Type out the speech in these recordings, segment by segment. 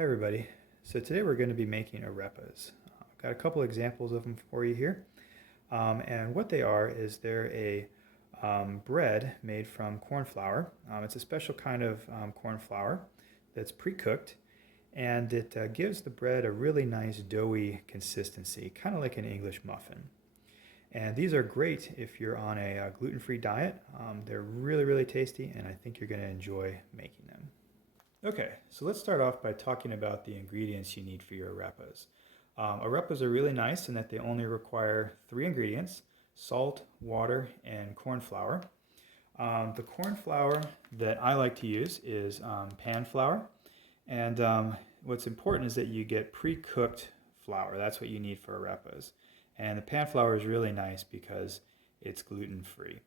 Hi everybody. So today we're going to be making arepas. I've got a couple examples of them for you here. And what they are is they're a bread made from corn flour. It's a special kind of corn flour that's pre-cooked, and it gives the bread a really nice doughy consistency, kind of like an English muffin. And these are great if you're on a gluten-free diet. They're really tasty, and I think you're going to enjoy making them. Okay, so let's start off by talking about the ingredients you need for your arepas. Arepas are really nice in that they only require 3 ingredients: salt, water, and corn flour. The corn flour that I like to use is pan flour, and what's important is that you get pre-cooked flour. That's what you need for arepas. And the pan flour is really nice because it's gluten-free.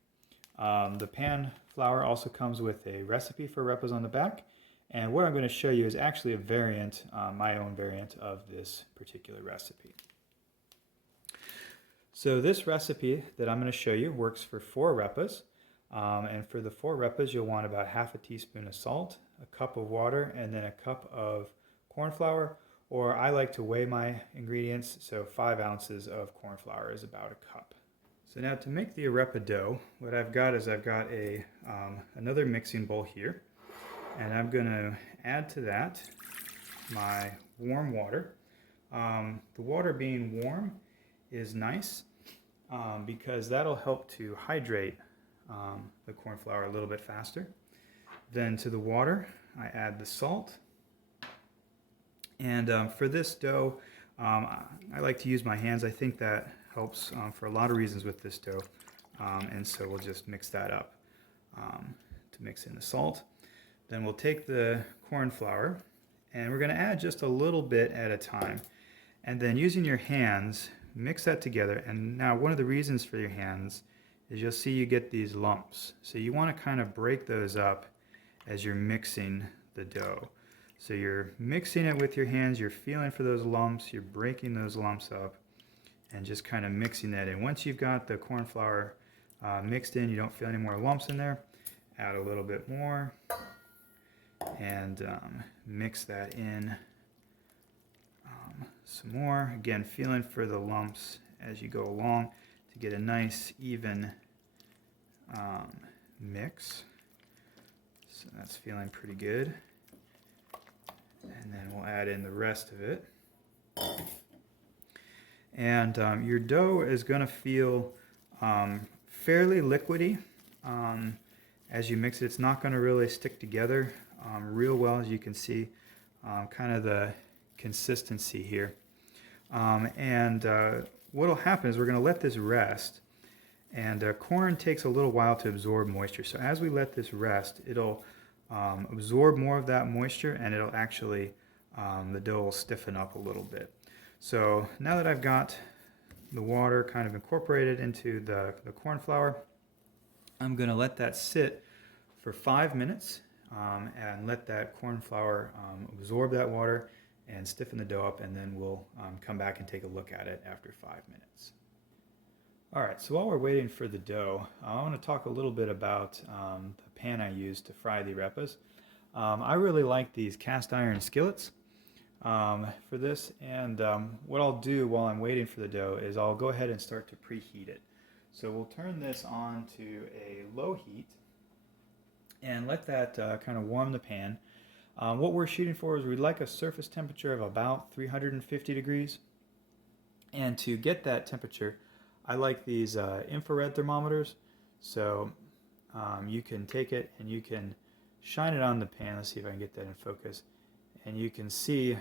The pan flour also comes with a recipe for arepas on the back. And what I'm going to show you is actually a variant, my own variant of this particular recipe. So this recipe that I'm going to show you works for 4 arepas. And for the 4 arepas, you'll want about half a teaspoon of salt, a cup of water, and then a cup of corn flour. Or I like to weigh my ingredients, so 5 ounces of corn flour is about a cup. So now to make the arepa dough, what I've got is another mixing bowl here. And I'm going to add to that my warm water. The water being warm is nice because that'll help to hydrate the corn flour a little bit faster. Then to the water, I add the salt. And for this dough, I like to use my hands. I think that helps for a lot of reasons with this dough. And so we'll just mix that up to mix in the salt. Then we'll take the corn flour and we're going to add just a little bit at a time. And then using your hands, mix that together. And now one of the reasons for your hands is you'll see you get these lumps. So you want to kind of break those up as you're mixing the dough. So you're mixing it with your hands, you're feeling for those lumps, you're breaking those lumps up and just kind of mixing that in. Once you've got the corn flour mixed in, you don't feel any more lumps in there, add a little bit more. And mix that in some more. Again, feeling for the lumps as you go along to get a nice even mix. So that's feeling pretty good. And then we'll add in the rest of it. And your dough is going to feel fairly liquidy as you mix it. It's not going to really stick together real well, as you can see, kind of the consistency here. And what will happen is we're going to let this rest, and corn takes a little while to absorb moisture. So as we let this rest, it'll absorb more of that moisture, and it'll actually, the dough will stiffen up a little bit. So now that I've got the water kind of incorporated into the corn flour, I'm going to let that sit for 5 minutes. And let that corn flour absorb that water and stiffen the dough up, and then we'll come back and take a look at it after 5 minutes. Alright, so while we're waiting for the dough, I want to talk a little bit about the pan I use to fry the arepas. I really like these cast iron skillets for this, and what I'll do while I'm waiting for the dough is I'll go ahead and start to preheat it. So we'll turn this on to a low heat and let that kind of warm the pan. What we're shooting for is we'd like a surface temperature of about 350 degrees. And to get that temperature, I like these infrared thermometers. So you can take it and you can shine it on the pan. Let's see if I can get that in focus. And you can see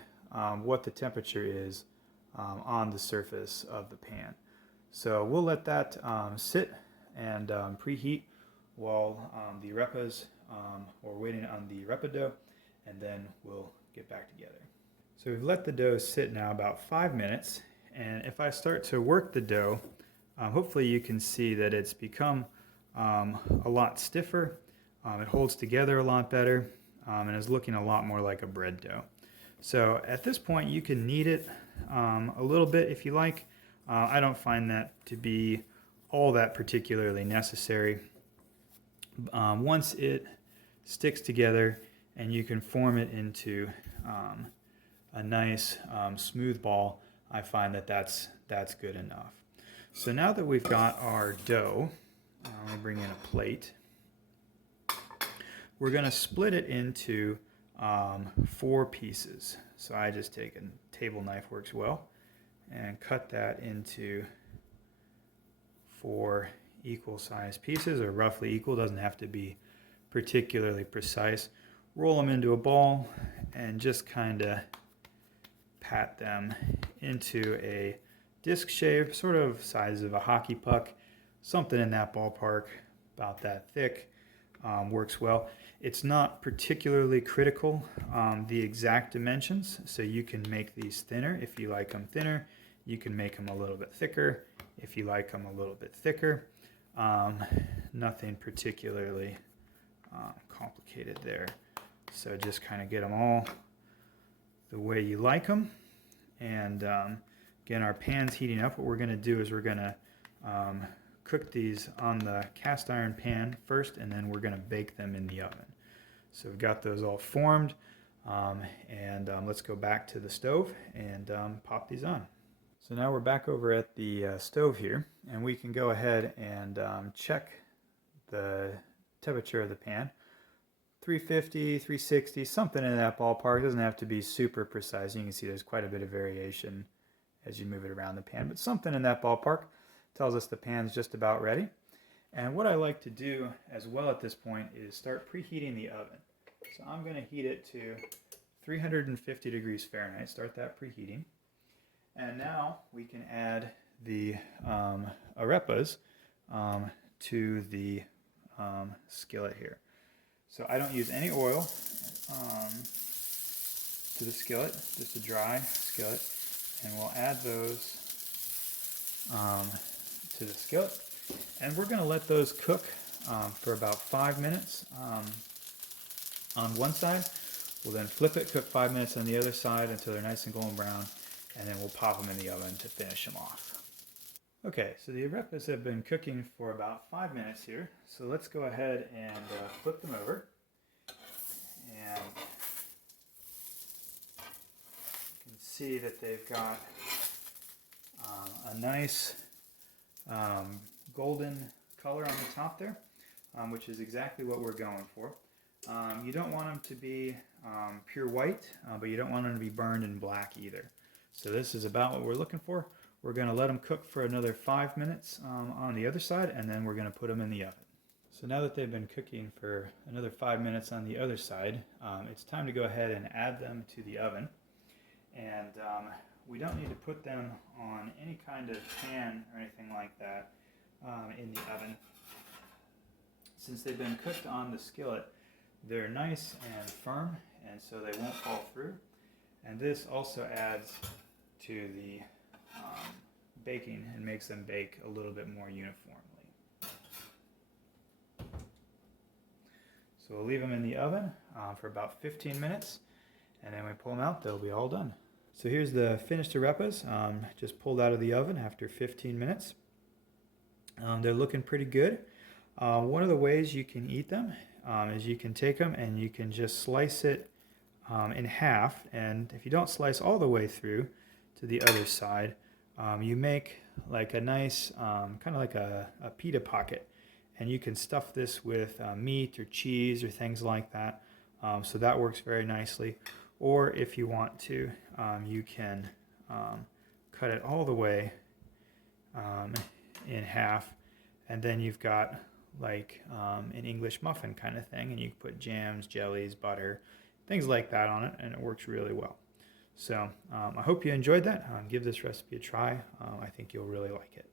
what the temperature is on the surface of the pan. So we'll let that sit and preheat while the arepas, we're waiting on the arepa dough, and then we'll get back together. So we've let the dough sit now about 5 minutes, and if I start to work the dough, hopefully you can see that it's become a lot stiffer, it holds together a lot better, and is looking a lot more like a bread dough. So at this point you can knead it a little bit if you like. I don't find that to be all that particularly necessary. Once it sticks together and you can form it into a nice smooth ball, I find that that's good enough. So now that we've got our dough, let me bring in a plate. We're going to split it into 4 pieces. So I just take a table knife, works well, and cut that into 4 equal sized pieces, or roughly equal, doesn't have to be particularly precise. Roll them into a ball and just kind of pat them into a disc shape, sort of size of a hockey puck, something in that ballpark, about that thick. Works well. It's not particularly critical, the exact dimensions, so you can make these thinner if you like them thinner. You can make them a little bit thicker if you like them a little bit thicker. Nothing particularly complicated there. So just kind of get them all the way you like them. And again, our pan's heating up. What we're going to do is we're going to cook these on the cast iron pan first, and then we're going to bake them in the oven. So we've got those all formed, and let's go back to the stove and pop these on. So now we're back over at the stove here, and we can go ahead and check the temperature of the pan. 350, 360, something in that ballpark. It doesn't have to be super precise. You can see there's quite a bit of variation as you move it around the pan, but something in that ballpark tells us the pan's just about ready. And what I like to do as well at this point is start preheating the oven. So I'm going to heat it to 350 degrees Fahrenheit, start that preheating. And now we can add the arepas to the skillet here. So I don't use any oil to the skillet, just a dry skillet, and we'll add those to the skillet. And we're going to let those cook for about 5 minutes on one side. We'll then flip it, cook 5 minutes on the other side until they're nice and golden brown, and then we'll pop them in the oven to finish them off. Okay, so the arepas have been cooking for about 5 minutes here, so let's go ahead and flip them over. And you can see that they've got a nice golden color on the top there, which is exactly what we're going for. You don't want them to be pure white, but you don't want them to be burned and black either. So this is about what we're looking for. We're going to let them cook for another 5 minutes on the other side, and then we're going to put them in the oven. So now that they've been cooking for another 5 minutes on the other side, it's time to go ahead and add them to the oven. And we don't need to put them on any kind of pan or anything like that in the oven. Since they've been cooked on the skillet, they're nice and firm, and so they won't fall through. And this also adds to the baking and makes them bake a little bit more uniformly. So we'll leave them in the oven for about 15 minutes, and then when we pull them out, they'll be all done. So here's the finished arepas, just pulled out of the oven after 15 minutes. They're looking pretty good. One of the ways you can eat them is you can take them and you can just slice it in half, and if you don't slice all the way through to the other side, you make like a nice kind of like a pita pocket, and you can stuff this with meat or cheese or things like that, so that works very nicely. Or if you want to, you can cut it all the way in half, and then you've got like an English muffin kind of thing, and you can put jams, jellies, butter, things like that on it, and it works really well. So I hope you enjoyed that. Give this recipe a try. I think you'll really like it.